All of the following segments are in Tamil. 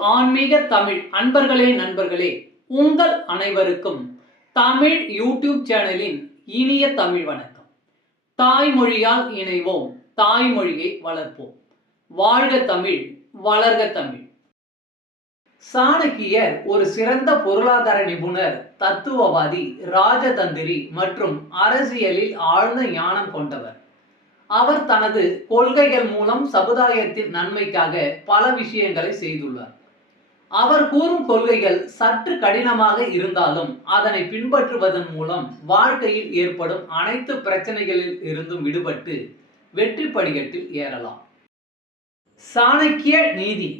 ஆன்மீக தமிழ். அன்பர்களே நண்பர்களே உங்கள் அனைவருக்கும் தமிழ் யூடியூப் சேனலின் இனிய தமிழ் வணக்கம். தாய்மொழியால் இணைவோம். தாய்மொழியை வளர்ப்போம். வாழ்க தமிழ் வளர்க தமிழ். சாணக்கியர் ஒரு சிறந்த பொருளாதார நிபுணர் தத்துவவாதி ராஜதந்திரி மற்றும் அரசியலில் ஆழ்ந்த ஞானம் கொண்டவர். அவர் தனது கொள்கைகள் மூலம் சமுதாயத்தின் நன்மைக்காக பல விஷயங்களை செய்துள்ளார். அவர் கூறும் கொள்கைகள் சற்று கடினமாக இருந்தாலும் அதனை பின்பற்றுவதன் மூலம் வாழ்க்கையில் ஏற்படும் அனைத்து பிரச்சனைகளில் இருந்தும் விடுபட்டு வெற்றி படிக்கட்டில் ஏறலாம். சாணக்கிய நீதி.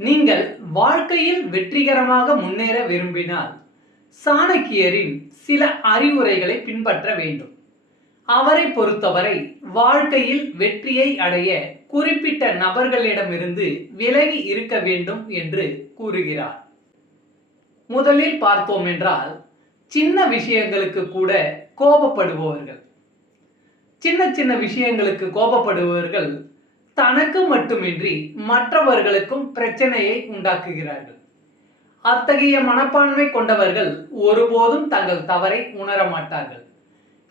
நீங்கள் வாழ்க்கையில் வெற்றிகரமாக முன்னேற விரும்பினால் சாணக்கியரின் சில அறிவுரைகளை பின்பற்ற வேண்டும். அவரை பொறுத்தவரை வாழ்க்கையில் வெற்றியை அடைய குறிப்பிட்ட நபர்களிடமிருந்து விலகி இருக்க வேண்டும் என்று கூறுகிறார். முதலில் பார்த்தோம் என்றால் சின்ன விஷயங்களுக்கு கூட கோபப்படுபவர்கள். சின்ன சின்ன விஷயங்களுக்கு கோபப்படுபவர்கள் தனக்கு மட்டுமின்றி மற்றவர்களுக்கும் பிரச்சனையை உண்டாக்குகிறார்கள். அத்தகைய மனப்பான்மை கொண்டவர்கள் ஒருபோதும் தங்கள் தவறை உணர மாட்டார்கள்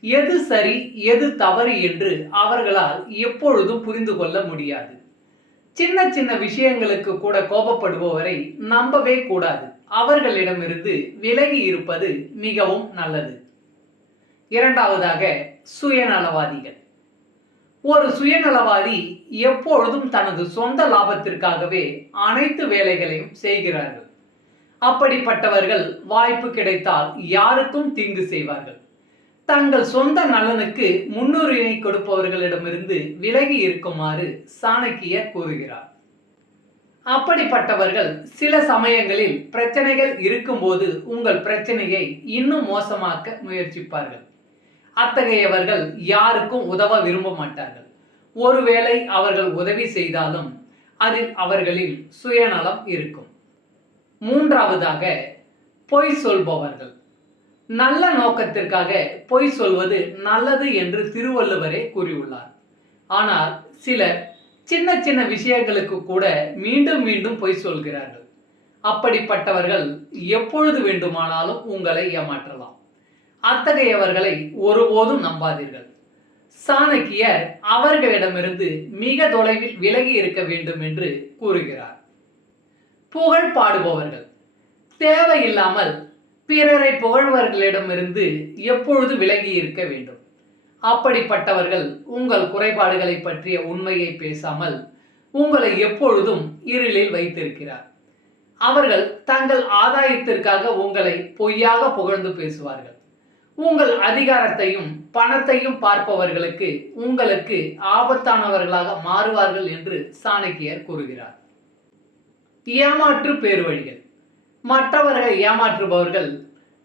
எது சரி எது தவறு என்று அவர்களால் எப்பொழுதும் புரிந்து கொள்ள முடியாது. சின்ன சின்ன விஷயங்களுக்கு கூட கோபப்படுபவரை நம்பவே கூடாது. அவர்களிடமிருந்து விலகி இருப்பது மிகவும் நல்லது. இரண்டாவதாக சுயநலவாதிகள். ஒரு சுயநலவாதி எப்பொழுதும் தனது சொந்த லாபத்திற்காகவே அனைத்து வேலைகளையும் செய்கிறார்கள். அப்படிப்பட்டவர்கள் வாய்ப்பு கிடைத்தால் யாருக்கும் தீங்கு செய்வார்கள். தங்கள் சொந்த நலனுக்கு முன்னுரிமை கொடுப்பவர்களிடமிருந்து விலகி இருக்குமாறு சாணக்கியர் கூறுகிறார். அப்படிப்பட்டவர்கள் சில சமயங்களில் பிரச்சனைகள் இருக்கும்போது உங்கள் பிரச்சனையை இன்னும் மோசமாக்க முயற்சிப்பார்கள். அத்தகையவர்கள் யாருக்கும் உதவ விரும்ப மாட்டார்கள். ஒருவேளை அவர்கள் உதவி செய்தாலும் அதில் அவர்களின் சுயநலம் இருக்கும். மூன்றாவதாக பொய் சொல்பவர்கள். நல்ல நோக்கத்திற்காக பொய் சொல்வது நல்லது என்று திருவள்ளுவரே கூறியுள்ளார். ஆனால் சிலர் சின்ன சின்ன விஷயங்களுக்கு கூட மீண்டும் மீண்டும் பொய் சொல்கிறார்கள். அப்படிப்பட்டவர்கள் எப்பொழுது வேண்டுமானாலும் உங்களை ஏமாற்றலாம். அத்தகையவர்களை ஒருபோதும் நம்பாதீர்கள். சாணக்கியர் அவர்களிடமிருந்து மிக தொலைவில் விலகி இருக்க வேண்டும் என்று கூறுகிறார். புகழ் பாடுபவர்கள். தேவையில்லாமல் பிறரை புகழ்வர்களிடமிருந்து எப்பொழுது விலகி இருக்க வேண்டும்? அப்படிப்பட்டவர்கள் உங்கள் குறைபாடுகளை பற்றிய உண்மையை பேசாமல் உங்களை எப்பொழுதும் இருளில் வைத்திருக்கிறார். அவர்கள் தங்கள் ஆதாயத்திற்காக உங்களை பொய்யாக புகழ்ந்து பேசுவார்கள். உங்கள் அதிகாரத்தையும் பணத்தையும் பார்ப்பவர்களுக்கு உங்களுக்கு ஆபத்தானவர்களாக மாறுவார்கள் என்று சாணக்கியர் கூறுகிறார். ஏமாற்று பேர்வழிகள். மற்றவர்களை ஏமாற்றுபவர்கள்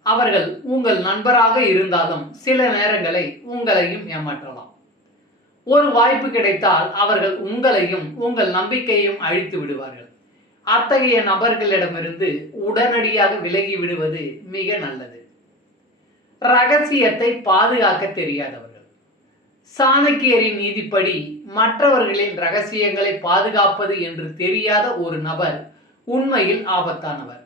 அவர்கள் உங்கள் நண்பராக இருந்தாலும் சில நேரங்களை உங்களையும் ஏமாற்றலாம். ஒரு வாய்ப்பு கிடைத்தால் அவர்கள் உங்களையும் உங்கள் நம்பிக்கையும் அழித்து விடுவார்கள். அத்தகைய நபர்களிடமிருந்து உடனடியாக விலகி விடுவது மிக நல்லது. ரகசியத்தை பாதுகாக்க தெரியாதவர்கள். சாணக்கியரின் நீதிப்படி மற்றவர்களின் ரகசியங்களை பாதுகாப்பது என்று தெரியாத ஒரு நபர் உண்மையில் ஆபத்தானவர்.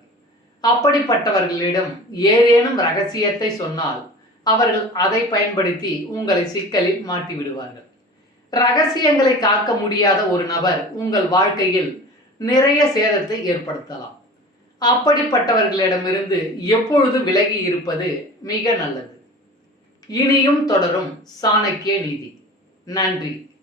அப்படிப்பட்டவர்களிடம் ஏதேனும் ரகசியத்தை சொன்னால் அவர்கள் அதை பயன்படுத்தி உங்களை சிக்கலில் மாட்டி விடுவார்கள் ரகசியங்களை காக்க முடியாத ஒரு நபர் உங்கள் வாழ்க்கையில் நிறைய சேதத்தை ஏற்படுத்தலாம். அப்படிப்பட்டவர்களிடமிருந்து எப்பொழுது விலகி இருப்பது மிக நல்லது. இனியும் தொடரும் சாணக்கிய நீதி. நன்றி.